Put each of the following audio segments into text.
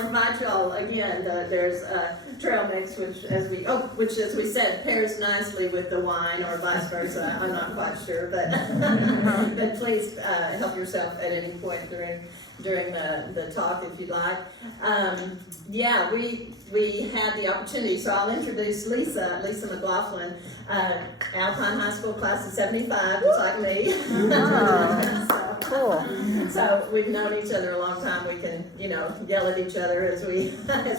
I'll invite y'all again. There's a trail mix, which as we said, pairs nicely with the wine, or vice versa. I'm not quite sure, but but please help yourself at any point during the talk if you'd like. Yeah, we had the opportunity, so I'll introduce Lisa McLaughlin, Alpine High School class of 75, just like me. Oh, cool. So we've known each other a long time. We can, yell at each other as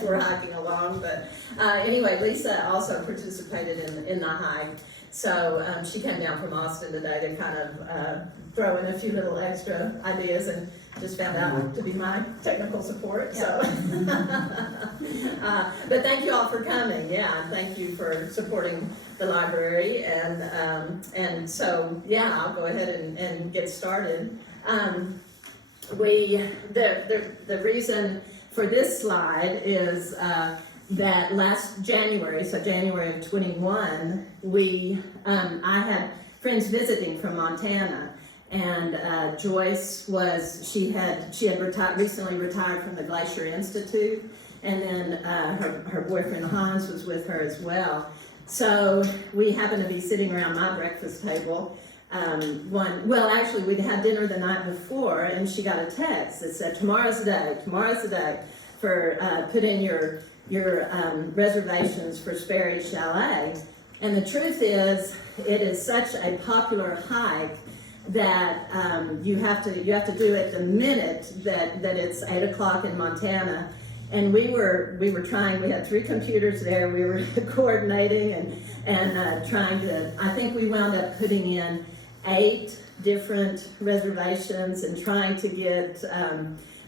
we're hiking along. But anyway, Lisa also participated in the hike. So she came down from Austin today to kind of throw in a few little extra ideas, and just found out to be my technical support. So, but thank you all for coming. Yeah, thank you for supporting the library, and so yeah, I'll go ahead and get started. The reason for this slide is that last January, so January of 21, I had friends visiting from Montana, and Joyce she had recently retired from the Glacier Institute, and then her boyfriend Hans was with her as well. So we happened to be sitting around my breakfast table. Actually, we'd had dinner the night before, and she got a text that said, tomorrow's the day for put in your reservations for Sperry Chalet. And the truth is, it is such a popular hike that you have to do it the minute that it's 8 o'clock in Montana. And we were trying. We had 3 computers there. We were coordinating and trying to. I think we wound up putting in 8 different reservations and trying to get.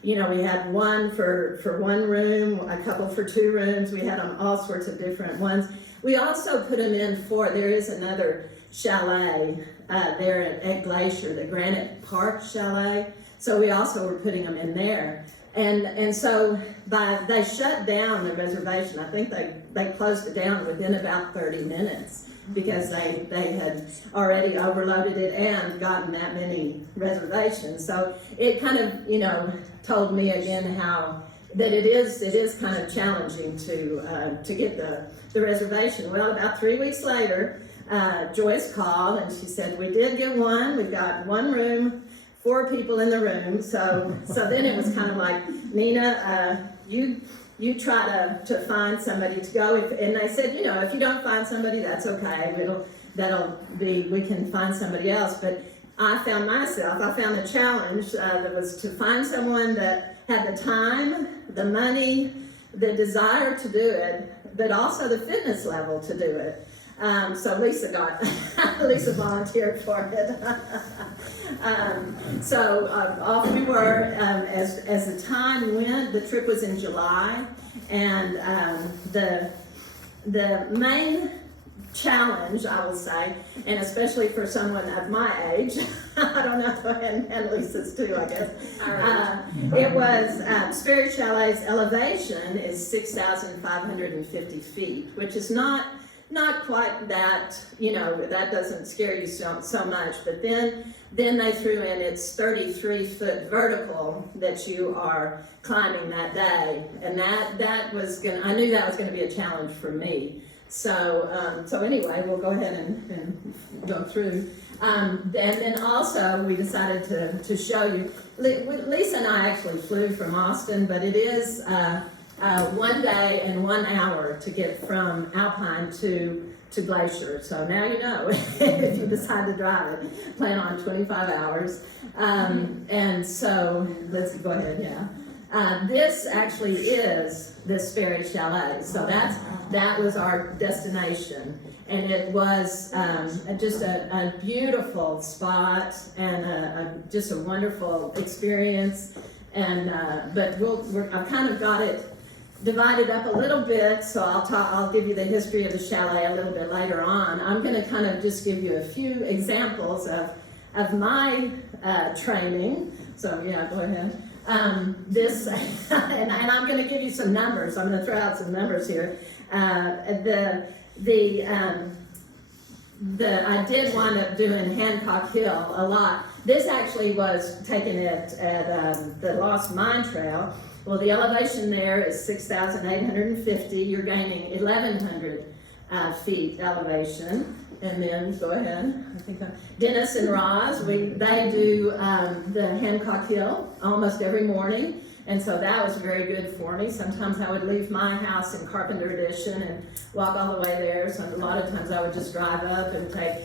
We had one for 1 room, a couple for 2 rooms. We had them all sorts of different ones. We also put them in there is another chalet there at Glacier, the Granite Park Chalet. So we also were putting them in there. And so they shut down the reservation. I think they closed it down within about 30 minutes because they had already overloaded it and gotten that many reservations. So it kind of, told me again that it is kind of challenging to get the reservation. Well, about 3 weeks later, Joyce called and she said, we did get one. We've got 1 room, 4 people in the room. So then it was kind of like, Nina, you try to find somebody to go. And they said, if you don't find somebody, that's okay. We can find somebody else. But I found the challenge that was to find someone that had the time, the money, the desire to do it, but also the fitness level to do it. So Lisa volunteered for it. So off we were. As the time went, the trip was in July, and the main challenge, I will say, and especially for someone of my age, I don't know, and Lisa's too, I guess. It was Sperry Chalet's elevation is 6,550 feet, which is not quite that, that doesn't scare you so much, but then they threw in its 33-foot vertical that you are climbing that day, and that was I knew that was gonna be a challenge for me. So anyway, we'll go ahead and go through. And then also we decided to show you, Lisa and I actually flew from Austin, but it is 1 day and 1 hour to get from Alpine to Glacier. So now you know, if you decide to drive it, plan on 25 hours. And so let's go ahead, yeah. This actually is the Sperry Chalet. So that was our destination. And it was just a beautiful spot and just a wonderful experience. And but I've kind of got it divided up a little bit, so I'll give you the history of the chalet a little bit later on. I'm going to kind of just give you a few examples of my training. So yeah, go ahead. And I'm going to give you some numbers. I'm going to throw out some numbers here. I did wind up doing Hancock Hill a lot. This actually was taken at the Lost Mine Trail. Well, the elevation there is 6,850. You're gaining 1,100 feet elevation. And then, go ahead. Dennis and Roz, they do the Hancock Hill almost every morning. And so that was very good for me. Sometimes I would leave my house in Carpenter Addition and walk all the way there. So a lot of times I would just drive up and take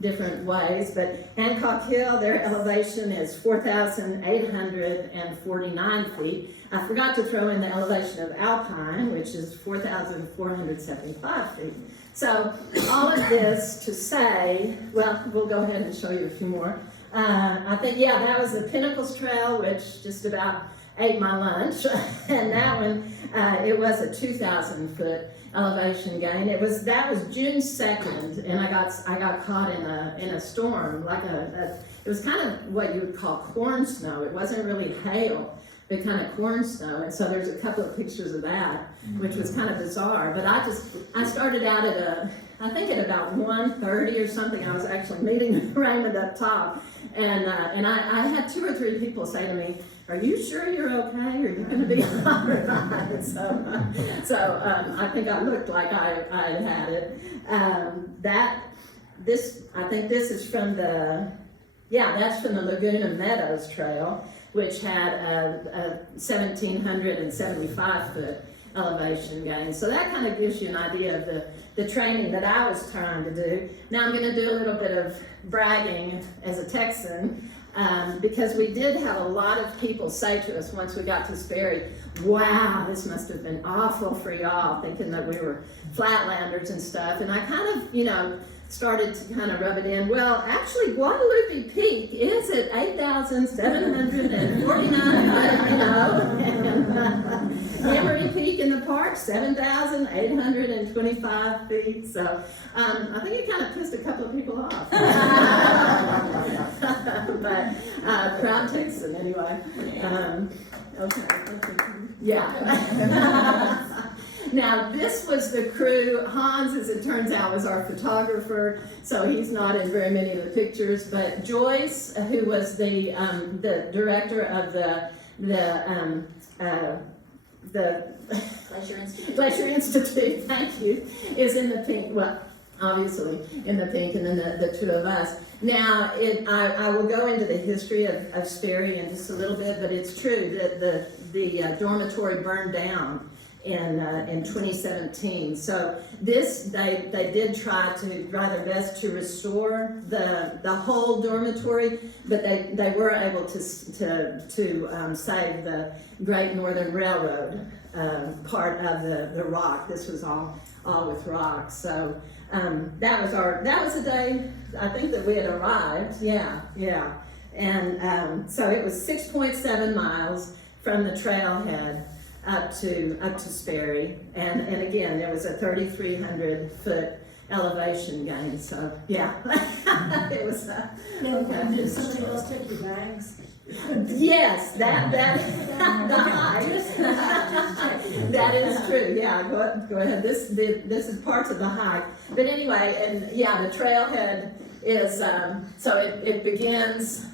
different ways. But Hancock Hill, their elevation is 4,849 feet. I forgot to throw in the elevation of Alpine, which is 4,475 feet. So all of this to say, well, we'll go ahead and show you a few more. I think, yeah, that was the Pinnacles Trail, which just about ate my lunch. And that one, it was a 2,000 foot elevation gain. That was June 2nd, and I got caught in a storm, it was kind of what you would call corn snow. It wasn't really hail, but kind of corn snow. And so there's a couple of pictures of that, which was kind of bizarre. But I started out at about 1:30 or something. I was actually meeting Raymond up top, and I had 2 or 3 people say to me, "Are you sure you're okay? Are you going to be all right?" So I think I looked like I had it. I think this is from that's from the Laguna Meadows Trail, which had a 1,775 foot elevation gain. So that kind of gives you an idea of the training that I was trying to do. Now I'm going to do a little bit of bragging as a Texan, because we did have a lot of people say to us once we got to Sperry, "Wow, this must have been awful for y'all," thinking that we were flatlanders and stuff. And I kind of, started to kind of rub it in. Well, actually, Guadalupe Peak is at 8,749 and Emory Peak in the park, 7,825 feet. So I think it kind of pissed a couple of people off. But proud Texan anyway. Okay. Yeah. Now, this was the crew. Hans, as it turns out, was our photographer, so he's not in very many of the pictures. But Joyce, who was the director of the Glacier Institute, thank you, is in the pink. Well, obviously in the pink, and then the 2 of us. Now, I will go into the history of Sperry in just a little bit, but it's true that the dormitory burned down in 2017. So they did try their best to restore the whole dormitory, but they were able to save the Great Northern Railroad part of the rock. This was all with rock. So that was the day I think that we had arrived. Yeah. And so it was 6.7 miles from the trailhead up to Sperry, and again there was a 3,300 foot elevation gain. So yeah, it was. Okay. Did somebody else take your bags? Yes, the hike. That is true. Yeah, go ahead. This is parts of the hike, but anyway, and yeah, the trailhead is so it begins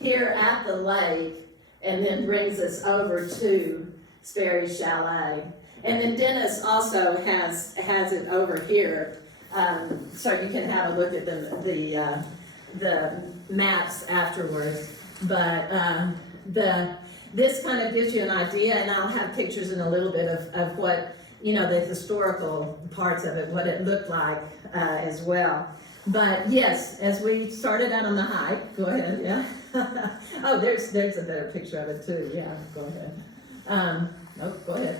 here at the lake, and then brings us over to Sperry Chalet. And then Dennis also has it over here, so you can have a look at the maps afterwards. But this kind of gives you an idea, and I'll have pictures in a little bit of what, the historical parts of it, what it looked like as well. But yes, as we started out on the hike, go ahead, yeah. Oh, there's a better picture of it too, yeah, go ahead. Go ahead.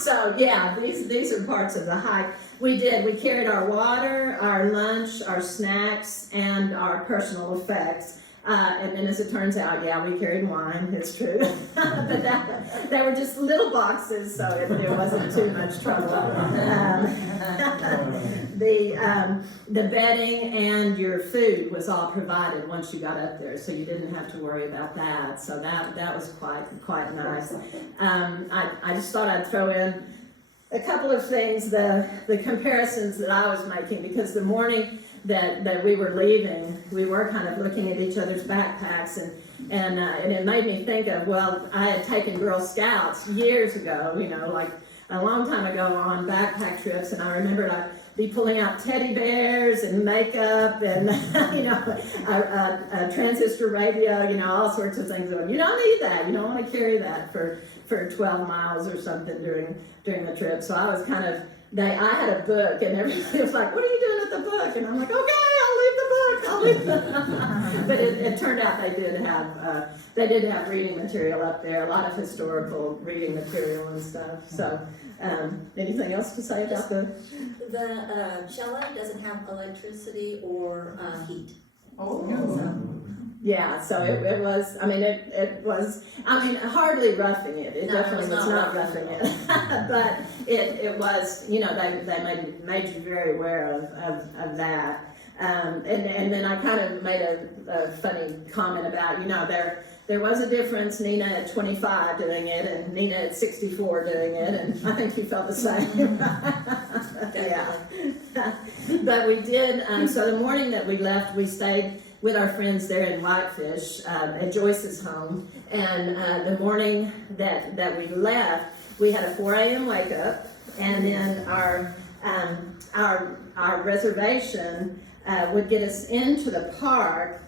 So yeah, these are parts of the hike. We carried our water, our lunch, our snacks, and our personal effects. And then as it turns out, yeah, we carried wine, it's true. But they were just little boxes, so it wasn't too much trouble. The bedding and your food was all provided once you got up there, so you didn't have to worry about that. So that was quite nice. I just thought I'd throw in a couple of things, the comparisons that I was making, because the morning that we were leaving, we were kind of looking at each other's backpacks, And it made me think of, well, I had taken Girl Scouts years ago, like a long time ago on backpack trips, and I remembered I'd be pulling out teddy bears and makeup and, a transistor radio, all sorts of things. You don't need that. You don't want to carry that for 12 miles or something during the trip. So I was kind of, I had a book, and everybody was like, what are you doing with the book? And I'm like, okay, I'll leave the book. But it turned out they did have reading material up there, a lot of historical reading material and stuff. So, anything else to say about the Chalet doesn't have electricity or heat. Yeah, so it was, it was, hardly roughing it. It No, definitely it was was not not roughing it. But it was, they made you very aware of that. And then I kind of made a funny comment about, there was a difference, Nina at 25 doing it and Nina at 64 doing it, and I think you felt the same. Yeah. But we did, so the morning that we left, we stayed with our friends there in Whitefish at Joyce's home, and the morning that we left, we had a 4 a.m. wake up, and then our reservation would get us into the park.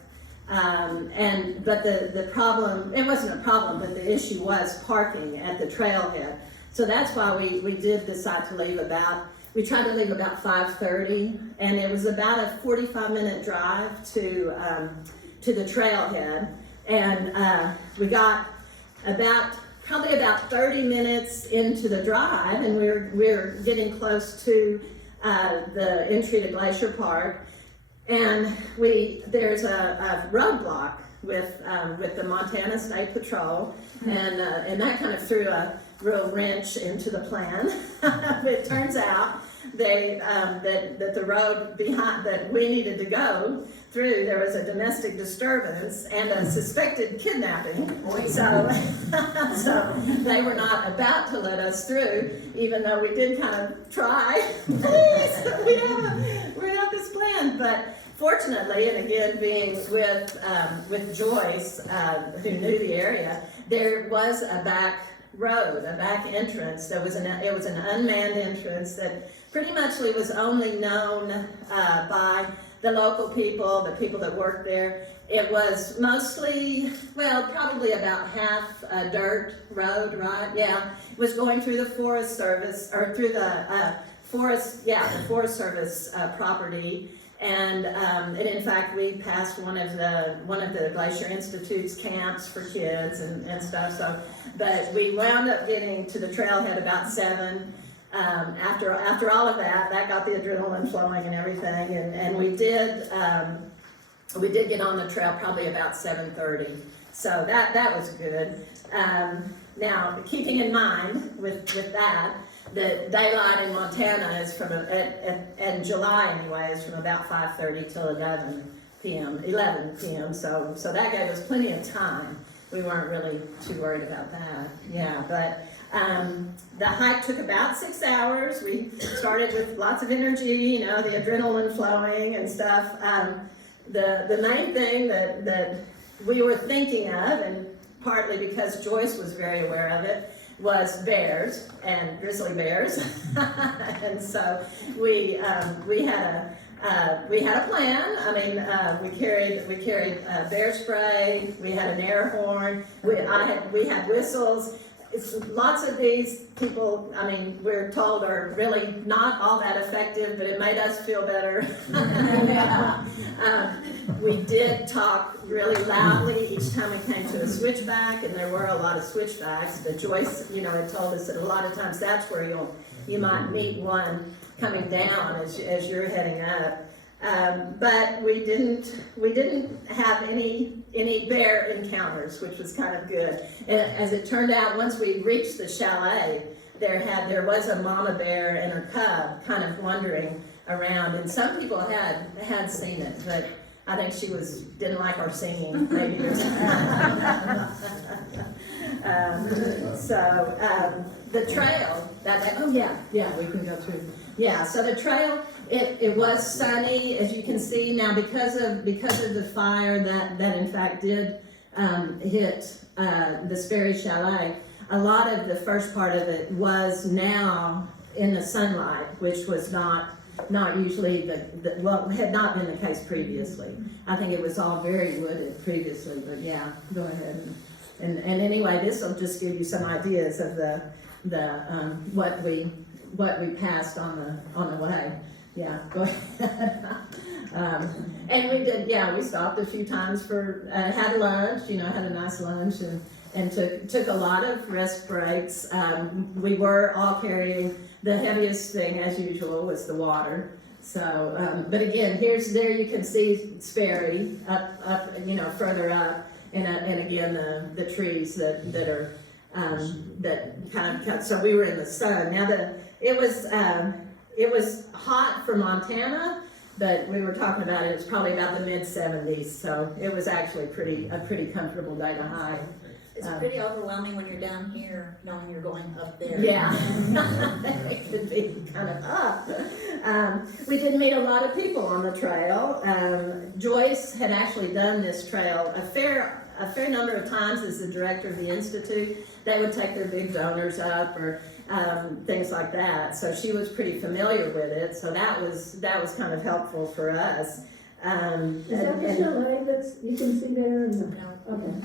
But the problem, it wasn't a problem, but the issue was parking at the trailhead. So that's why we did decide to leave we tried to leave about 5:30, and it was about a 45-minute drive to the trailhead. And we got probably about 30 minutes into the drive, and we were getting close to the entry to Glacier Park. And there's a roadblock with the Montana State Patrol, and that kind of threw a real wrench into the plan. It turns out that the road behind that we needed to go through, there was a domestic disturbance and a suspected kidnapping. So they were not about to let us through, even though we did kind of try. Please, we have this plan, but fortunately, and again being with Joyce, who knew the area, there was a back road, a back entrance. It was an unmanned entrance that pretty much was only known by the local people, the people that worked there. It was mostly, probably about half a dirt road, right? Yeah, it was going through the Forest Service, or through the the Forest Service property. And in fact, we passed one of the Glacier Institute's camps for kids and stuff. So, but we wound up getting to the trailhead about 7. After all of that got the adrenaline flowing and everything, and we did get on the trail probably about 7:30. So that was good. Now, keeping in mind with that, the daylight in Montana is in July anyway, is from about 5:30 till 11 p.m. So that gave us plenty of time. We weren't really too worried about that. Yeah, but the hike took about 6 hours. We started with lots of energy, the adrenaline flowing and stuff. The main thing that we were thinking of, and partly because Joyce was very aware of it, was bears and grizzly bears. And so we had a plan. We carried bear spray. We had an air horn. We had whistles. Lots of these people, we're told, are really not all that effective, but it made us feel better. We did talk really loudly each time we came to a switchback, and there were a lot of switchbacks. But Joyce, had told us that a lot of times that's where you might meet one coming down as you're heading up. But we didn't have any bear encounters, which was kind of good. And as it turned out, once we reached the chalet, there was a mama bear and her cub kind of wandering around, and some people had seen it, but I think she didn't like our singing, maybe. The trail, we can go through. Yeah, so the trail, it was sunny, as you can see now, because of the fire that in fact did hit the Sperry Chalet, a lot of the first part of it was now in the sunlight, which was not usually well, had not been the case previously. I think it was all very wooded previously, but yeah, go ahead. And anyway, this will just give you some ideas of what we passed on the way. Yeah, go ahead. And we did, we stopped a few times for, had lunch, had a nice lunch and took a lot of rest breaks. We were all carrying, the heaviest thing as usual was the water. So, but again, there you can see Sperry up, further up, and again, the trees that are, that kind of cut, so we were in the sun. Now it was hot for Montana, but we were talking about it was probably about the mid-70s, so it was actually a pretty comfortable day to hike. It's pretty overwhelming when you're down here, knowing you're going up there. Yeah, it could be kind of up. We did meet a lot of people on the trail. Joyce had actually done this trail a fair number of times as the director of the Institute. They would take their big donors up or things like that. So she was pretty familiar with it. So that was kind of helpful for us. Is that the chalet that's, you can see there? No. Okay.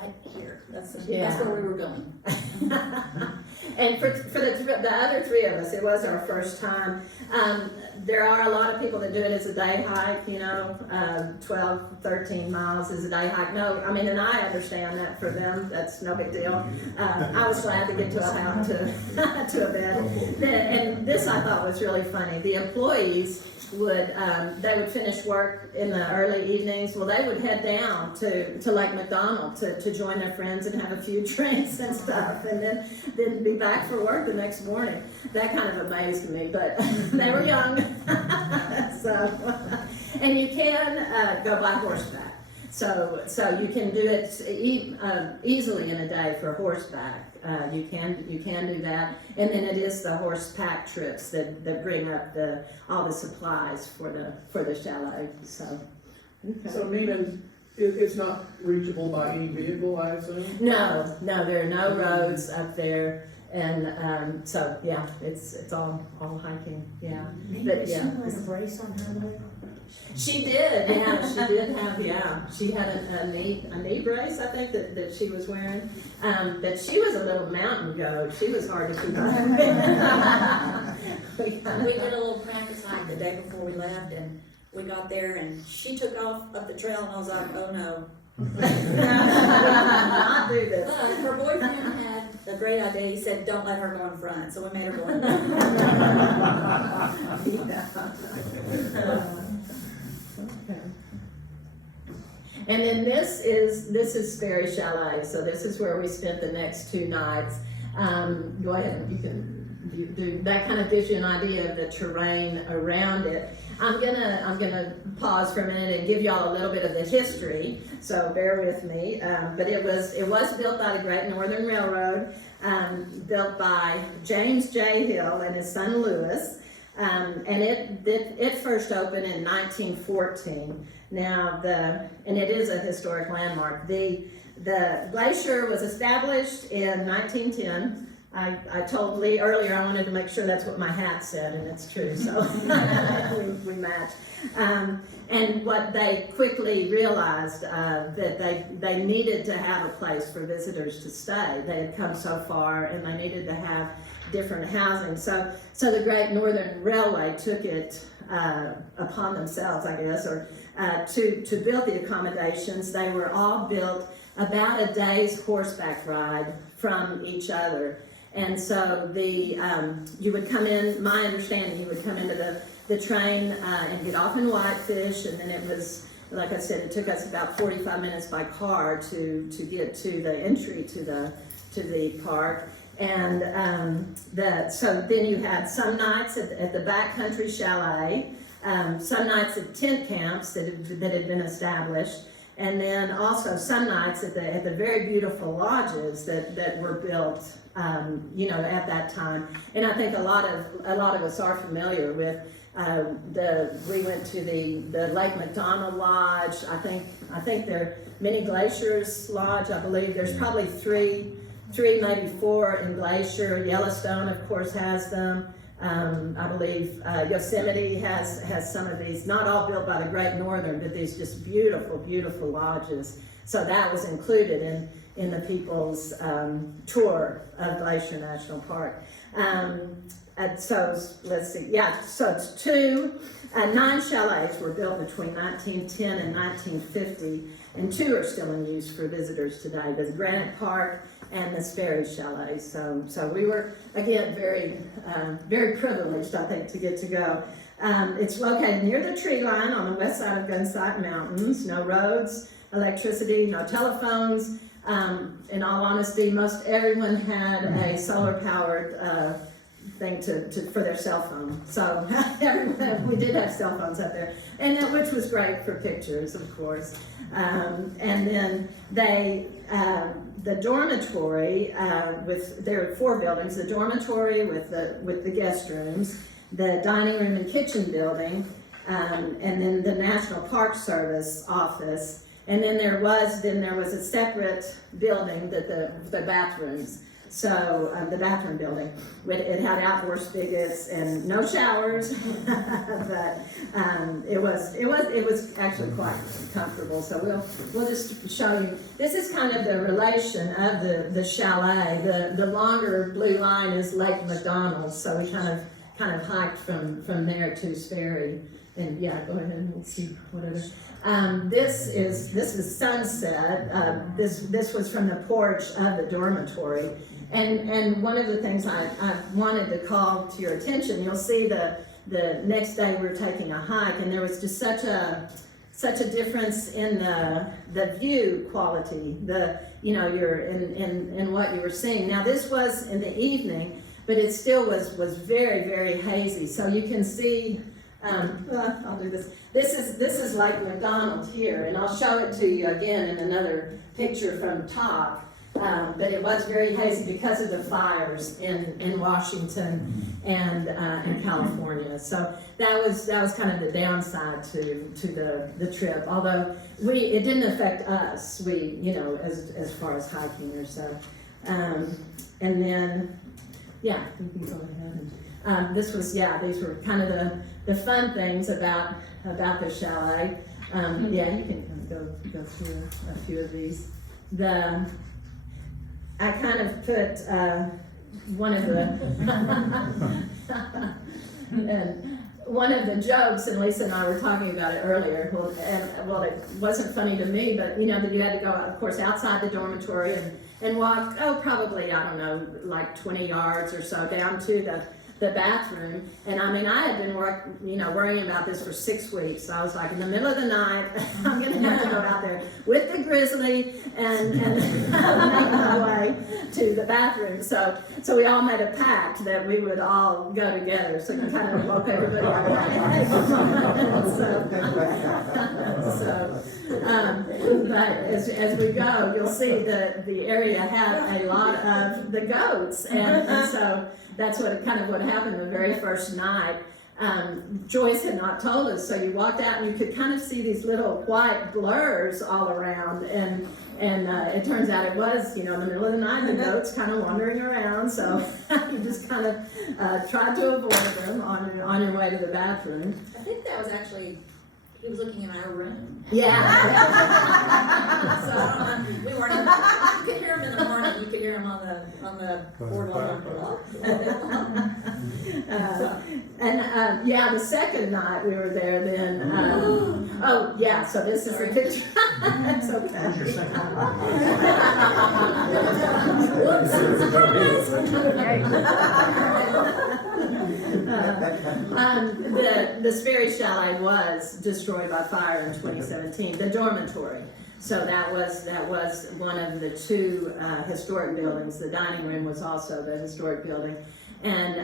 Right here, that's Yeah. where we were going. And for the other three of us, it was our first time. There are a lot of people that do it as a day hike, 12, 13 miles is a day hike. No, I mean, and I understand that for them, that's no big deal. I was glad to get to a house, to a bed. And this I thought was really funny. The employees they would finish work in the early evenings. Well, they would head down to Lake McDonald to join their friends and have a few drinks and stuff, and then be back for work the next morning. That kind of amazed me, but they were young. So, and you can go by horseback. So you can do it easily in a day for horseback. You can do that, and then it is the horseback trips that bring up all the supplies for the chalet. So, okay. So Nina, it's not reachable by any vehicle, I assume? No, there are no roads up there, and so yeah, it's all hiking. Yeah, but yeah. She has a brace on her leg. She did, she had a knee brace, I think, that she was wearing. But she was a little mountain goat. She was hard to keep up We did a little practice hike the day before we left, and we got there, and she took off up the trail, and I was like, oh no. not do this. But her boyfriend had a great idea. He said, don't let her go in front, so we made her go in front. Okay. And then this is Sperry Chalet, so this is where we spent the next 2 nights. Go ahead, you can do that. Kind of gives you an idea of the terrain around it. I'm gonna pause for a minute and give y'all a little bit of the history, so bear with me. But it was built by the Great Northern Railroad, built by James J. Hill and his son Lewis. And it first opened in 1914. Now and it is a historic landmark. The glacier was established in 1910. I told Lee earlier I wanted to make sure that's what my hat said, and it's true, so we match. And what they quickly realized that they needed to have a place for visitors to stay. They had come so far, and they needed to have different housing. So the Great Northern Railway took it upon themselves, I guess, or to build the accommodations. They were all built about a day's horseback ride from each other. And so you would come in, my understanding, you would come into the train and get off in Whitefish, and then it was, like I said, it took us about 45 minutes by car to get to the entry to the park. And so then you had some nights at the backcountry chalet, some nights at tent camps that had been established, and then also some nights at the very beautiful lodges that were built you know, at that time. And I think a lot of us are familiar with we went to the Lake McDonald Lodge. I think there are many Glaciers Lodge. I believe there's probably three, maybe four in Glacier. Yellowstone, of course, has them. I believe Yosemite has some of these, not all built by the Great Northern, but these just beautiful, beautiful lodges. So that was included in the people's tour of Glacier National Park. And so let's see, yeah, so it's 9 chalets were built between 1910 and 1950, and 2 are still in use for visitors today, the Granite Park and the Sperry Chalet. So we were, again, very privileged, I think, to get to go. It's located near the tree line on the west side of Gunsight Mountains. No roads, electricity, no telephones. In all honesty, most everyone had a solar-powered thing for their cell phone. So we did have cell phones up there, and which was great for pictures, of course. And then the dormitory there are 4 buildings: the dormitory with the guest rooms, the dining room and kitchen building, and then the National Park Service office. And then there was a separate building that the bathrooms. So the bathroom building, it had outdoor spigots and no showers, but it was actually quite comfortable. So we'll just show you. This is kind of the relation of the chalet. The longer blue line is Lake McDonald. So we kind of hiked from there to Sperry. And yeah, go ahead and we'll see whatever. This is sunset. This was from the porch of the dormitory. And one of the things I wanted to call to your attention, you'll see the next day we were taking a hike, and there was just such a difference in the view quality, you're in what you were seeing. Now this was in the evening, but it still was very, very hazy. So you can see, I'll do this. This is Lake McDonald here, and I'll show it to you again in another picture from top. But it was very hazy because of the fires in Washington and in California. So that was kind of the downside to the trip. Although it didn't affect us. As far as hiking or so. And then yeah, you can go ahead. And these were kind of the fun things about the chalet. Yeah, you can kind of go through a few of these. I kind of put one of the jokes, and Lisa and I were talking about it earlier. Well, it wasn't funny to me, but that you had to go, of course, outside the dormitory and walk, probably, I don't know, like 20 yards or so down to the bathroom. And I mean, I had been worrying about this for 6 weeks. So I was like, in the middle of the night, I'm gonna have to go out there with the grizzly and make my way to the bathroom. So we all made a pact that we would all go together. So you kind of woke everybody up. But as we go, you'll see that the area had a lot of the goats, and so that's what happened the very first night. Joyce had not told us, so you walked out and you could kind of see these little white blurs all around, and it turns out it was, in the middle of the night, the goats kind of wandering around, so you just kind of tried to avoid them on your way to the bathroom. I think that was actually, he was looking in our room. Yeah. So we weren't in you could hear him in the morning, you could hear him on the boardwalk. The second night we were there then, so this is the picture. It's okay. Your second The Sperry Chalet was destroyed by fire in 2017, the dormitory. So that was one of the 2 historic buildings. The dining room was also the historic building. And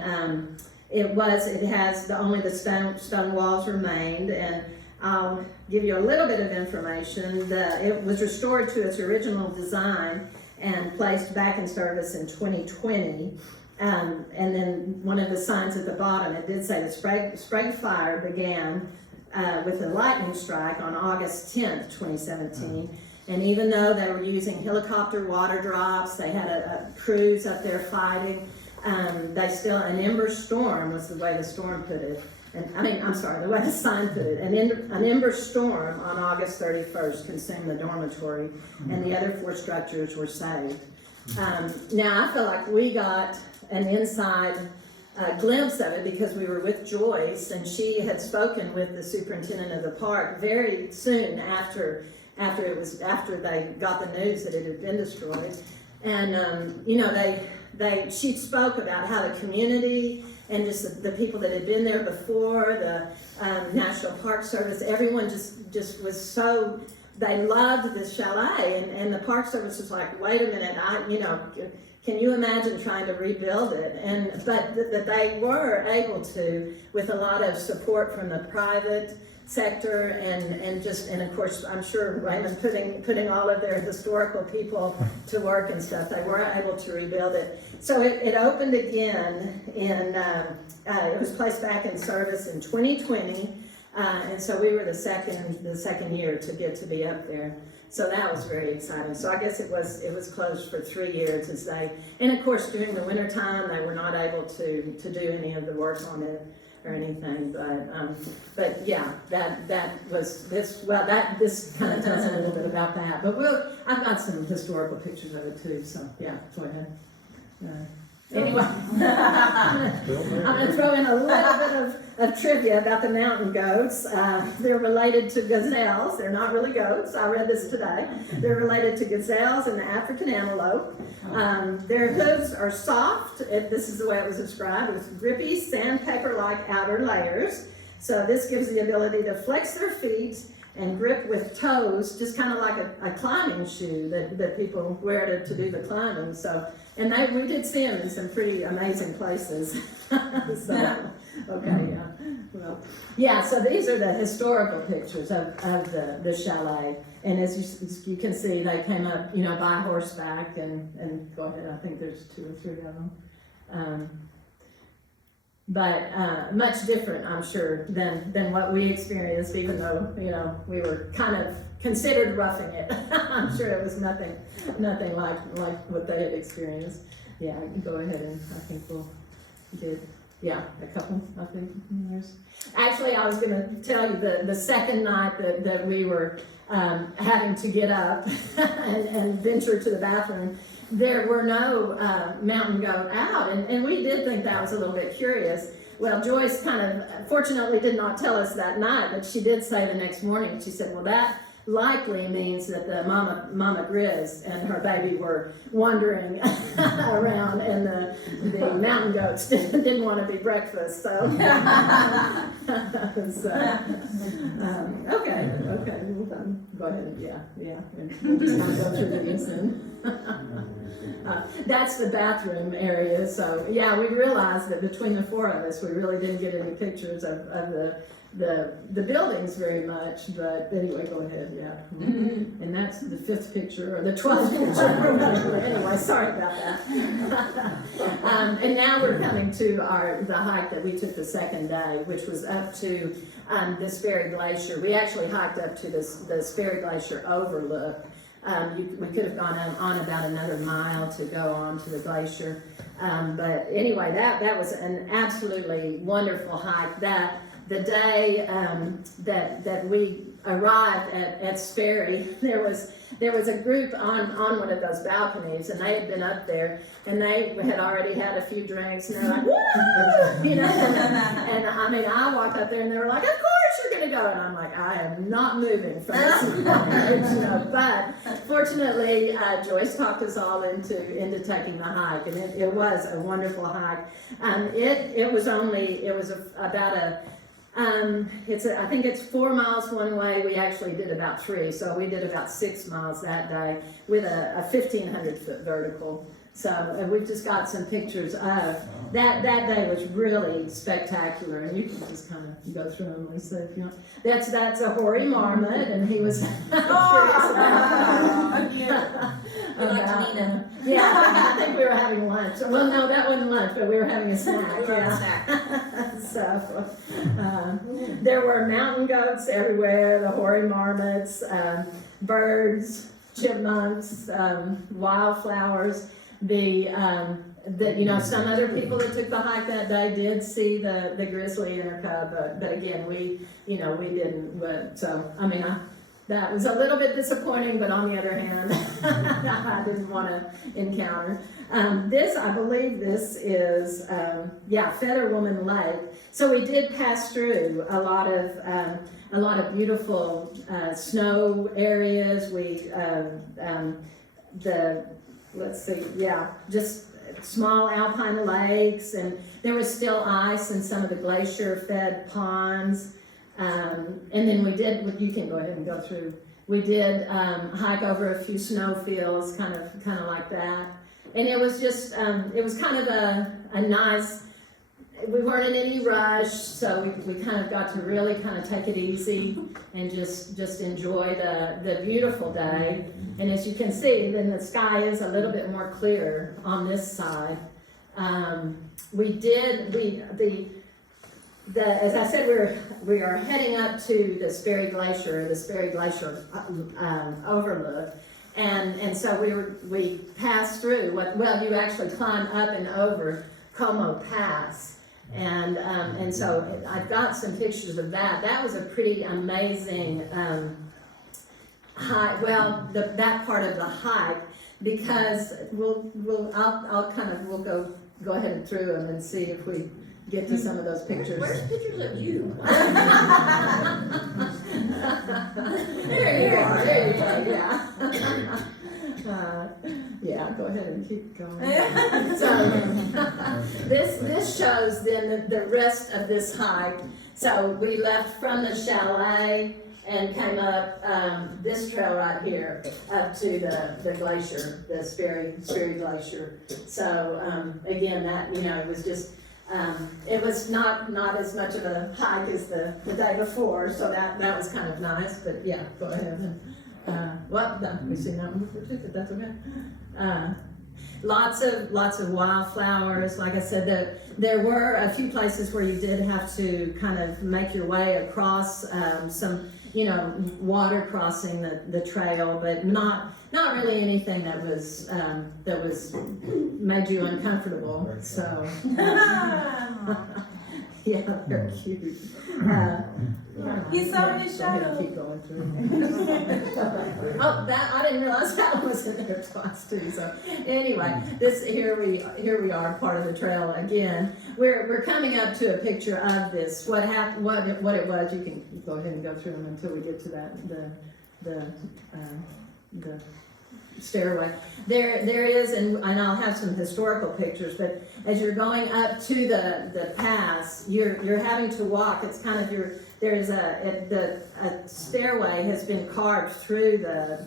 only the stone walls remained, and I'll give you a little bit of information. It was restored to its original design and placed back in service in 2020. And then one of the signs at the bottom, it did say the spring fire began with a lightning strike on August 10th, 2017. And even though they were using helicopter water drops, they had a crews up there fighting, they still, an ember storm was the way the storm put it. And the way the sign put it, an ember storm on August 31st consumed the dormitory, and the other 4 structures were saved. Now I feel like we got an inside glimpse of it because we were with Joyce, and she had spoken with the superintendent of the park very soon after they got the news that it had been destroyed. And she spoke about how the community and just the people that had been there before, the National Park Service, everyone just was so, they loved this chalet, and the Park Service was like, wait a minute, can you imagine trying to rebuild it? But that they were able to, with a lot of support from the private sector, and of course, I'm sure Raymond putting all of their historical people to work and stuff, they were able to rebuild it. So it opened again it was placed back in service in 2020, and so we were the second year to get to be up there. So that was very exciting. So I guess it was closed for 3 years and of course during the winter time they were not able to do any of the work on it or anything, but yeah, that was this. Well, this kind of tells a little bit about that. But I've got some historical pictures of it too. So yeah, go ahead. Anyway, I'm going to throw in a little bit of trivia about the mountain goats. They're related to gazelles. They're not really goats. I read this today. They're related to gazelles and the African antelope. Their hooves are soft. This is the way it was described, with grippy sandpaper-like outer layers. So this gives the ability to flex their feet and grip with toes, just kind of like a climbing shoe that people wear to do the climbing. So, and we did see them in some pretty amazing places. So, okay, yeah. Well, yeah, so these are the historical pictures of the chalet. And as you can see, they came up, by horseback and go ahead, I think there's 2 or 3 of them. But much different, I'm sure, than what we experienced, even though, we were kind of considered roughing it. I'm sure it was nothing like what they had experienced. Yeah, go ahead, and I think we'll get, a couple, I think. Actually, I was gonna tell you the second night that we were having to get up and venture to the bathroom, there were no mountain goat out, and we did think that was a little bit curious. Well, Joyce kind of fortunately did not tell us that night, but she did say the next morning, she said, well, that likely means that the mama Grizz and her baby were wandering around, and the mountain goats didn't want to be breakfast. So, okay, well, go ahead. Yeah. We'll just kind of go through these and. That's the bathroom area. So yeah, we realized that between the 4 of us, we really didn't get any pictures of the buildings very much, but anyway, go ahead, yeah. Mm-hmm. And that's the 5th picture, or the 12th picture, or whatever. Anyway, sorry about that. And now we're coming to the hike that we took the second day, which was up to the Sperry Glacier. We actually hiked up to the Sperry Glacier Overlook. We could have gone on about another mile to go on to the glacier. But anyway, that was an absolutely wonderful hike. The day that we arrived at Sperry, there was a group on one of those balconies, and they had been up there, and they had already had a few drinks, and they're like, woo! And I walked up there, and they were like, of course you're gonna go, and I'm like, I am not moving from this. But fortunately, Joyce talked us all into taking the hike, and it was a wonderful hike. It was about I think it's 4 miles one way. We actually did about 3, so we did about 6 miles that day with a 1,500 foot vertical. So we've just got some pictures of that day was really spectacular, and you can just kind of go through them, Lisa, if you want. That's a hoary marmot, and he was curious about. You like Janina? Yeah, I think we were having lunch. Well, no, that wasn't lunch, but we were having a snack. We were having a Yeah. So there were mountain goats everywhere, the hoary marmots, birds, chipmunks, wildflowers. Some other people that took the hike that day did see the grizzly and her cub, but again, we didn't. But so, that was a little bit disappointing, but on the other hand, I didn't want to encounter. I believe this is, Feather Woman Lake. So we did pass through a lot of beautiful snow areas. Just small alpine lakes, and there was still ice in some of the glacier-fed ponds. And then you can go ahead and go through. We did hike over a few snowfields, kind of like that. And it was just, it was kind of a nice, we weren't in any rush, so we kind of got to really kind of take it easy and just enjoy the beautiful day. And as you can see, then the sky is a little bit more clear on this side. As I said, we are heading up to the Sperry Glacier, Overlook, and so we passed through. You actually climb up and over Como Pass, and so I've got some pictures of that. That was a pretty amazing hike. Well, that part of the hike, because we'll go ahead and through them and see if we get to some of those pictures. Where's pictures of you? There you are, yeah. Go ahead and keep going. So, this shows then the rest of this hike. So we left from the chalet and came up this trail right here up to the glacier, the Sperry Glacier. So again, that it was just it was not as much of a hike as the day before, so that was kind of nice. But yeah, go ahead and we've seen that one before too, but that's okay. Lots of wildflowers. Like I said, there were a few places where you did have to kind of make your way across some, water crossing the trail, but not really anything that was made you uncomfortable. So yeah, they're cute. He's so his shadow. Keep going through. I didn't realize that was in there twice too. So anyway, here we are, part of the trail again. We're coming up to a picture of this. What it was. You can go ahead and go through them until we get to that the stairway. There is, and I'll have some historical pictures, but as you're going up to the pass, you're having to walk. It's kind of there's a stairway has been carved through the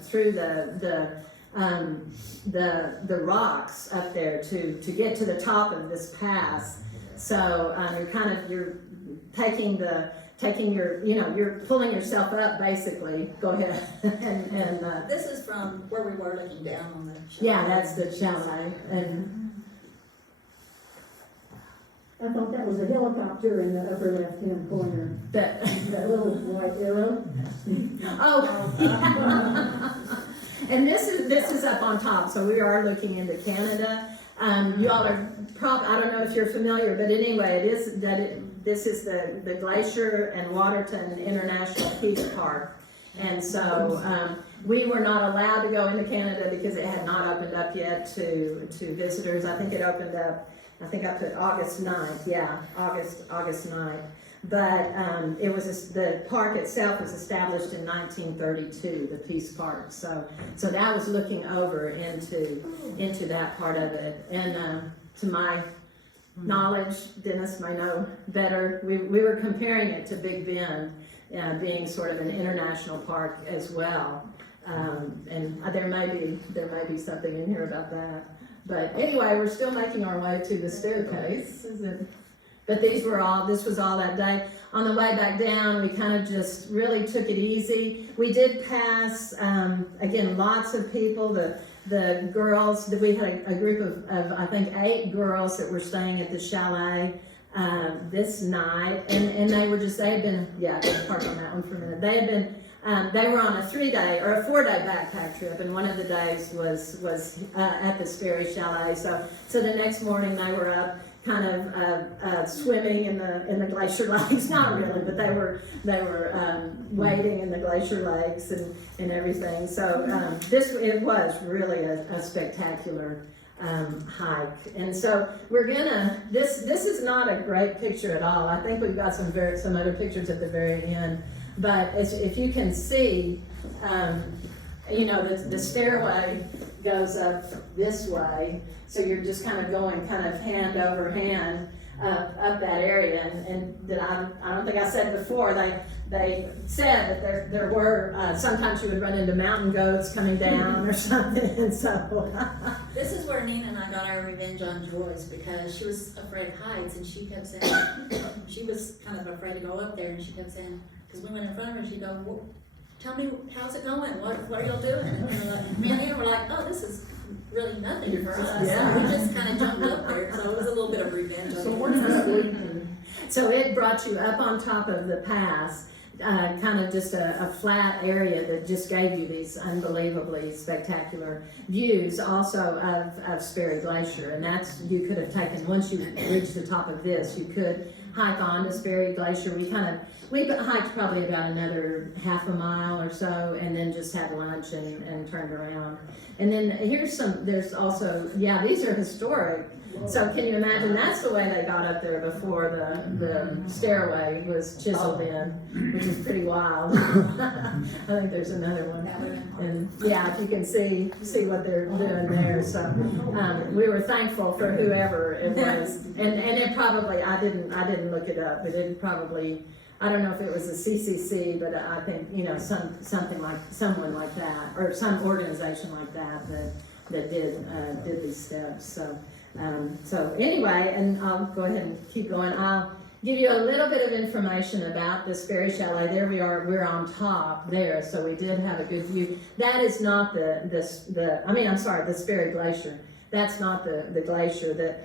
rocks up there to get to the top of this pass. So you're you're pulling yourself up basically. Go ahead. and This is from where we were looking down on the chalet. Yeah, that's the chalet. And I thought that was a helicopter in the upper left-hand corner, that that little white arrow. And this is up on top, so we are looking into Canada. You all are I don't know if you're familiar, but anyway, this is the Glacier and Waterton International Peace Park. And so we were not allowed to go into Canada because it had not opened up yet to visitors. I think it opened up, up to August 9th. Yeah, August 9th. But the park itself was established in 1932, the Peace Park. So that was looking over into that part of it. And to my knowledge, Dennis may know better, we were comparing it to Big Bend, being sort of an international park as well. And there may be something in here about that. But anyway, we're still making our way to the staircase, but this was all that day. On the way back down, we kind of just really took it easy. We did pass, again, lots of people, the girls, we had a group of I think 8 girls that were staying at the chalet this night, and they had been, park on that one for a minute. They had been, they were on a 3-day or a 4-day backpack trip, and one of the days was at the Sperry Chalet. So the next morning they were up, kind of swimming in the glacier lakes. Not really, but they were wading in the glacier lakes and everything. So it was really a spectacular hike. And so we're gonna, this is not a great picture at all. I think we've got some other pictures at the very end, but if you can see, the stairway goes up this way, so you're just kind of going kind of hand over hand up that area. And that I don't think I said before, they said that there were sometimes you would run into mountain goats coming down or something. And so This is where Nina and I got our revenge on Joyce, because she was afraid of heights, and she kept saying, she was kind of afraid to go up there, and she kept saying, because we went in front of her, and she'd go, well, tell me, how's it going? What are y'all doing? And me and Nina were like, oh, this is really nothing for us. Yeah. So we just kind of jumped up there, so it was a little bit of revenge. So where did that lead to? So it brought you up on top of the pass, kind of just a flat area that just gave you these unbelievably spectacular views also of Sperry Glacier. And that's, you could have taken, once you reached the top of this, you could hike on to Sperry Glacier. We hiked probably about another half a mile or so, and then just had lunch and turned around. And then there's also, these are historic. So can you imagine, that's the way they got up there before the stairway was chiseled in, which is pretty wild. I think there's another one. And if you can see what they're doing there. So we were thankful for whoever it was. And it probably, I didn't look it up, but it probably, I don't know if it was a CCC, but I think, someone like that, or some organization like that did these steps. So anyway, and I'll go ahead and keep going. I'll give you a little bit of information about the Sperry Chalet. There we are, we're on top there, so we did have a good view. That is not the Sperry Glacier. That's not the glacier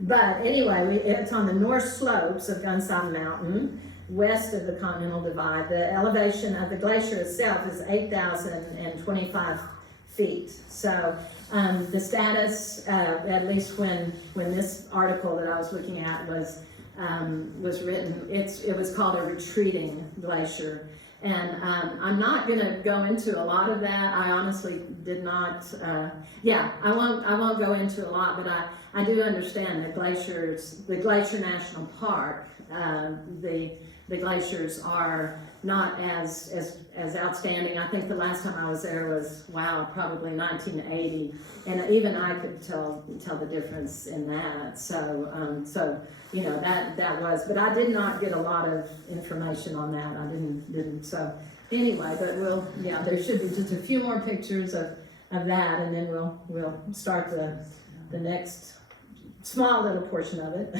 but anyway, it's on the north slopes of Gunsight Mountain, west of the Continental Divide. The elevation of the glacier itself is 8,025 feet. So the status, at least when this article that I was looking at was written, it was called a retreating glacier. And I'm not going to go into a lot of that. I honestly did not. I won't go into a lot, but I do understand the Glacier National Park. The glaciers are not as outstanding. I think the last time I was there was probably 1980, and even I could tell the difference in that. So that was, but I did not get a lot of information on that. I didn't. So anyway, but there should be just a few more pictures of that, and then we'll start the next small little portion of it.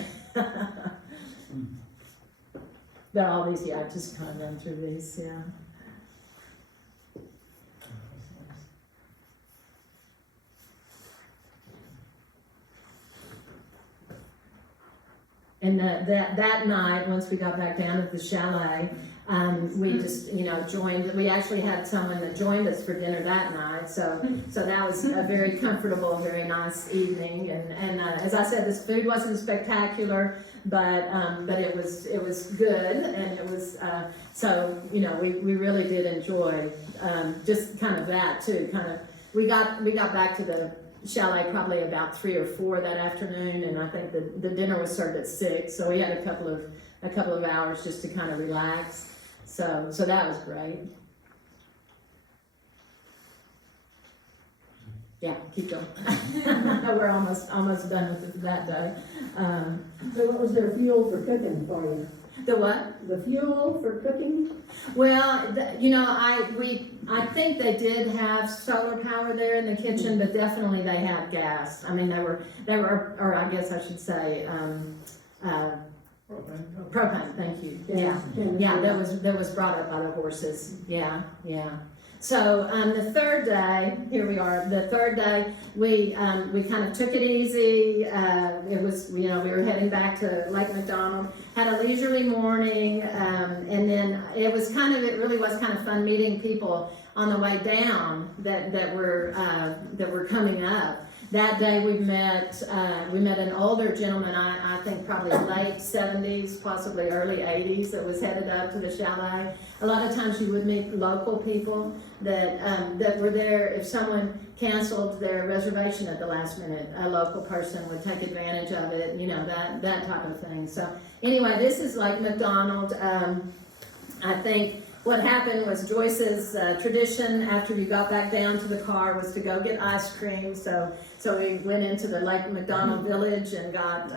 But all these, I've just kind of run through these, And that night, once we got back down at the chalet, we just, joined. We actually had someone that joined us for dinner that night, so that was a very comfortable, very nice evening. And as I said, this food wasn't spectacular, but it was good, and it was we really did enjoy just kind of that too. We got back to the chalet probably about 3 or 4 that afternoon, and I think the dinner was served at 6, so we had a couple of hours just to kind of relax. So that was great. Yeah, keep going. We're almost done with that day. So what was their fuel for cooking for you? The what? The fuel for cooking? Well, I think they did have solar power there in the kitchen, but definitely they had gas. I mean, they were, or I guess I should say, propane, thank you, yeah. Yeah, that was brought up by the horses, yeah. So, the third day, here we are, the third day, we kind of took it easy, it was, we were heading back to Lake McDonald, had a leisurely morning, and then it really was kind of fun meeting people on the way down that were coming up. That day we met an older gentleman, I think probably late 70s, possibly early 80s, that was headed up to the chalet. A lot of times you would meet local people that were there. If someone canceled their reservation at the last minute, a local person would take advantage of it, that type of thing. So anyway, this is Lake McDonald. I think what happened was Joyce's tradition after you got back down to the car was to go get ice cream. So we went into the Lake McDonald Village and got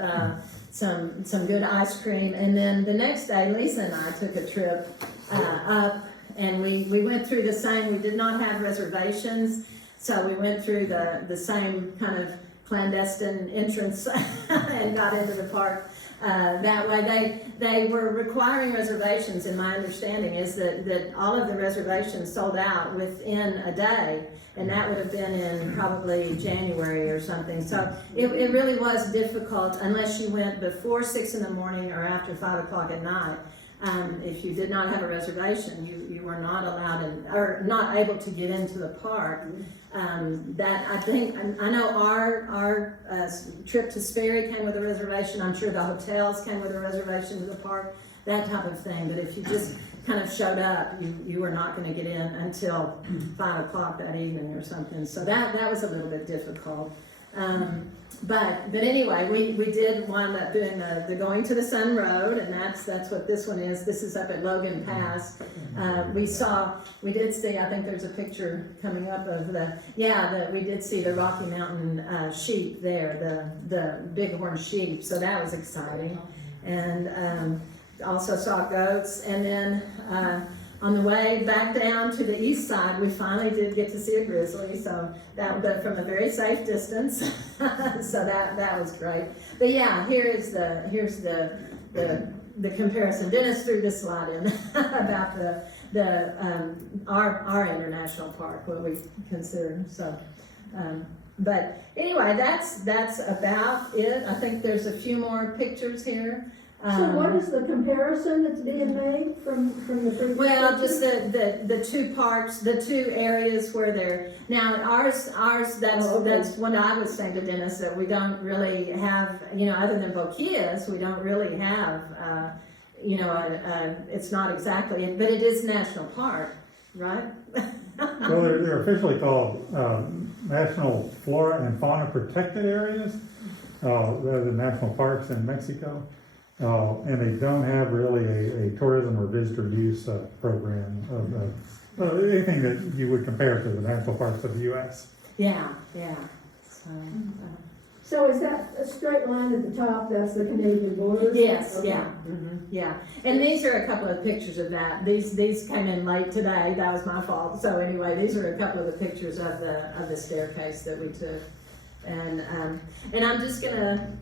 some good ice cream. And then the next day, Lisa and I took a trip up, and we went through the same. We did not have reservations, so we went through the same kind of clandestine entrance and got into the park. That way, they were requiring reservations, and my understanding is that all of the reservations sold out within a day, and that would have been in probably January or something. So it really was difficult unless you went before 6 in the morning or after 5 o'clock at night. If you did not have a reservation, you were not allowed or not able to get into the park. I know our trip to Sperry came with a reservation. I'm sure the hotels came with a reservation to the park, that type of thing. But if you just kind of showed up, you were not going to get in until 5 o'clock that evening or something. So that was a little bit difficult. But anyway, we did wind up doing the Going to the Sun Road, and that's what this one is. This is up at Logan Pass. We did see, I think there's a picture coming up of we did see the Rocky Mountain sheep there, the bighorn sheep, so that was exciting. And also saw goats, and then on the way back down to the east side, we finally did get to see a grizzly, so but from a very safe distance. So that was great. But yeah, here's the comparison. Dennis threw this slide in about our international park, what we consider. So, but anyway, that's about it. I think there's a few more pictures here. So what is the comparison that's being made from the previous? Well, picture? just the two parks, the two areas where they're, now ours, that's what I was saying to Dennis, that we don't really have, other than Boquillas, we don't really have, it's not exactly, but it is national park, right? Well, they're officially called National Flora and Fauna Protected Areas, rather than national parks in Mexico. And they don't have really a tourism or visitor use program of anything that you would compare to the national parks of the U.S. Yeah. So is that a straight line at the top, that's the Canadian border? Yes, Okay. yeah, yeah. And these are a couple of pictures of that. These came in late today. That was my fault. So anyway, these are a couple of the pictures of the staircase that we took. And I'm just gonna,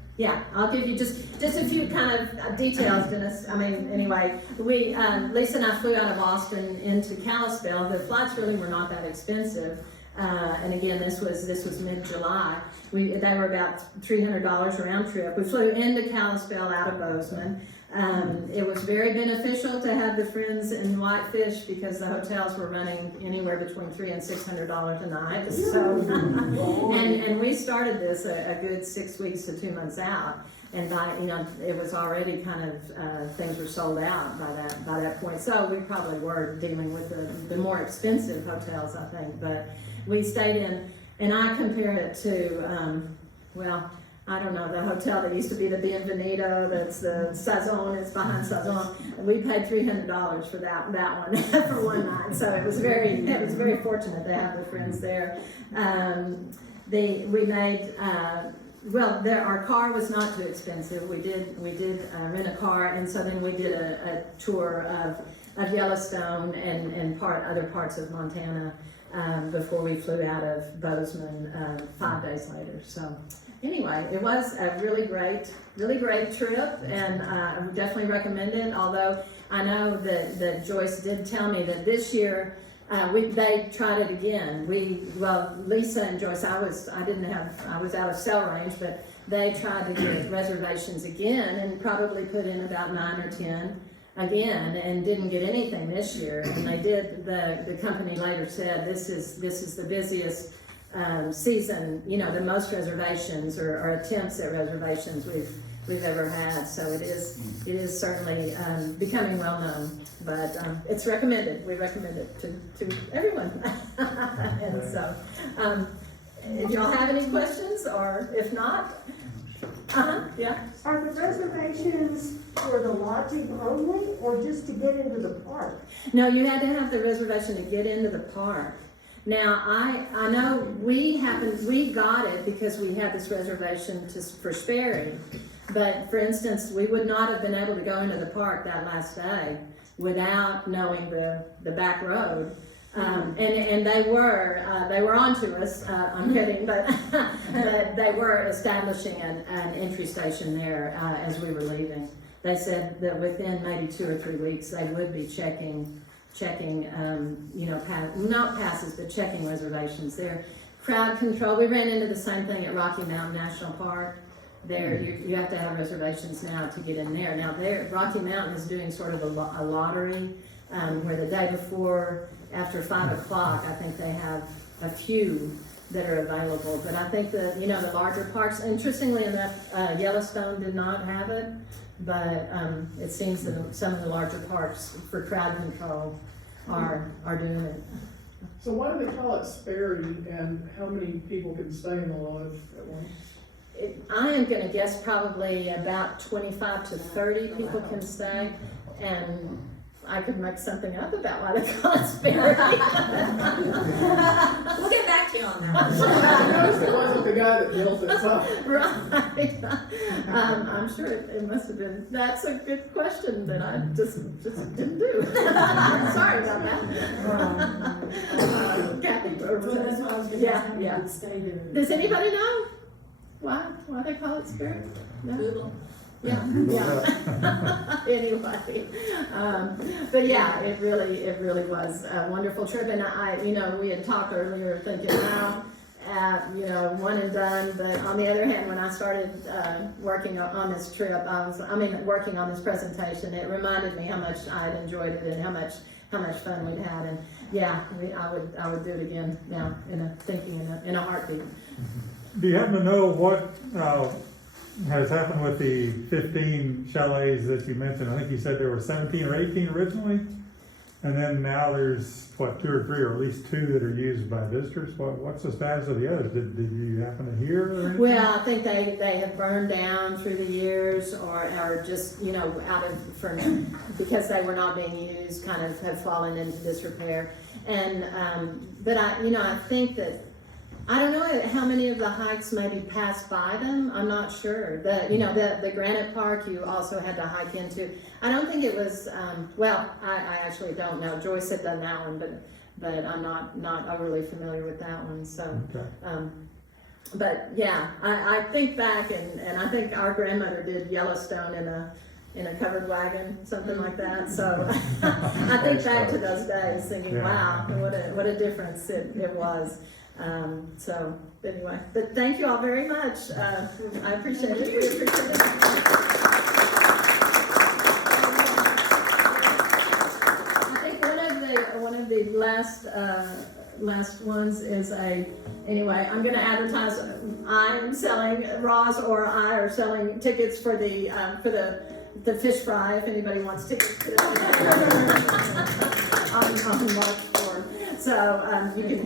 I'll give you just a few kind of details, Dennis. I mean, anyway, Lisa and I flew out of Austin into Kalispell. The flights really were not that expensive. And again, this was mid-July. They were about $300 round trip. We flew into Kalispell out of Bozeman. It was very beneficial to have the friends in Whitefish because the hotels were running anywhere between $300 and $600 a night. So, and we started this a good 6 weeks to 2 months out, and it was already kind of things were sold out by that point. So we probably were dealing with the more expensive hotels, I think, but we stayed in, and I compare it to I don't know, the hotel that used to be the Bienvenido, that's the Sazon, it's behind Sazon. We paid $300 for that one for one night. So it was very fortunate to have the friends there. We made well, our car was not too expensive. We did rent a car, and so then we did a tour of Yellowstone and other parts of Montana before we flew out of Bozeman 5 days later. So anyway, it was a really great trip, and I would definitely recommend it. Although I know that Joyce did tell me that this year they tried it again. Lisa and Joyce, I was out of cell range, but they tried to get reservations again and probably put in about 9 or 10 again and didn't get anything this year. And they did, the company later said this is the busiest season, the most reservations or attempts at reservations we've ever had. So it is certainly becoming well known, but it's recommended. We recommend it to everyone. And so, if y'all have any questions, or if not, yeah. Are the reservations for the lodging only, or just to get into the park? No, you had to have the reservation to get into the park. Now, I know we got it because we had this reservation for Sperry, but for instance, we would not have been able to go into the park that last day without knowing the back road. And they were onto us. I'm kidding, but but they were establishing an entry station there as we were leaving. They said that within maybe 2 or 3 weeks they would be checking, not passes, but checking reservations there. Crowd control. We ran into the same thing at Rocky Mountain National Park. There, you have to have reservations now to get in there. Now, Rocky Mountain is doing sort of a lottery where the day before, after 5 o'clock, I think they have a few that are available. But I think the larger parks, interestingly enough, Yellowstone did not have it, but it seems that some of the larger parks for crowd control are doing it. So why do they call it Sperry, and how many people can stay in the lodge at once? I am going to guess probably about 25 to 30 people can stay, and I could make something up about why they call it Sperry. We'll get back to you on that. I noticed it wasn't the guy that built it, so. Right. I'm sure it must have been. That's a good question that I just didn't do. Sorry about that. Kathy, or was Well, that's what I was gonna Yeah, ask, how yeah. you would stay there. Does anybody know why they call it Sperry? No? Google. Yeah. Anyway, but yeah, it really was a wonderful trip, and we had talked earlier thinking, one and done, but on the other hand, when I started working on this trip, working on this presentation, it reminded me how much I had enjoyed it and how much fun we'd had, and yeah, I would do it again now in a heartbeat. Do you happen to know what has happened with the 15 chalets that you mentioned? I think you said there were 17 or 18 originally, and then now there's, 2 or 3, or at least 2 that are used by visitors. What's the status of the others? Did you happen to hear or anything? Well, I think they have burned down through the years, or just, because they were not being used, kind of have fallen into disrepair. And, but I think that, I don't know how many of the hikes maybe passed by them. I'm not sure. The Granite Park you also had to hike into. I don't think it was. I actually don't know. Joyce had done that one, but I'm not overly familiar with that one. So, Okay. But yeah, I think back and I think our grandmother did Yellowstone in a covered wagon, something like that. So I think back to those days, thinking, wow, what a difference it was. So anyway, but thank you all very much. I appreciate it. We appreciate it. I think one of the last ones is anyway, I'm going to advertise. Roz or I are selling tickets for the fish fry. If anybody wants tickets to on March 4th. So you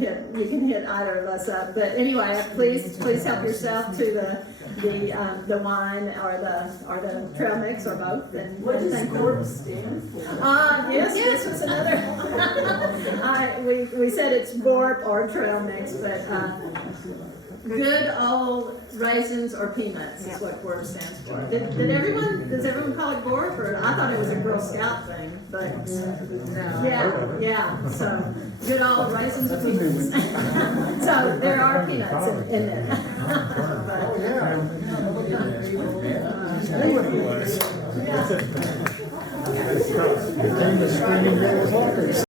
can hit either of us up. But anyway, please help yourself to the wine or the trail mix or both. And What does thank GORP you. stand for? Yes, this was another. We said it's GORP or trail mix, but Good old raisins or peanuts is what GORF stands for. Does everyone call it GORF, or I thought it was a Girl Scout thing, but yeah, so good old raisins or peanuts. So there are peanuts in there. Oh, yeah. Yeah.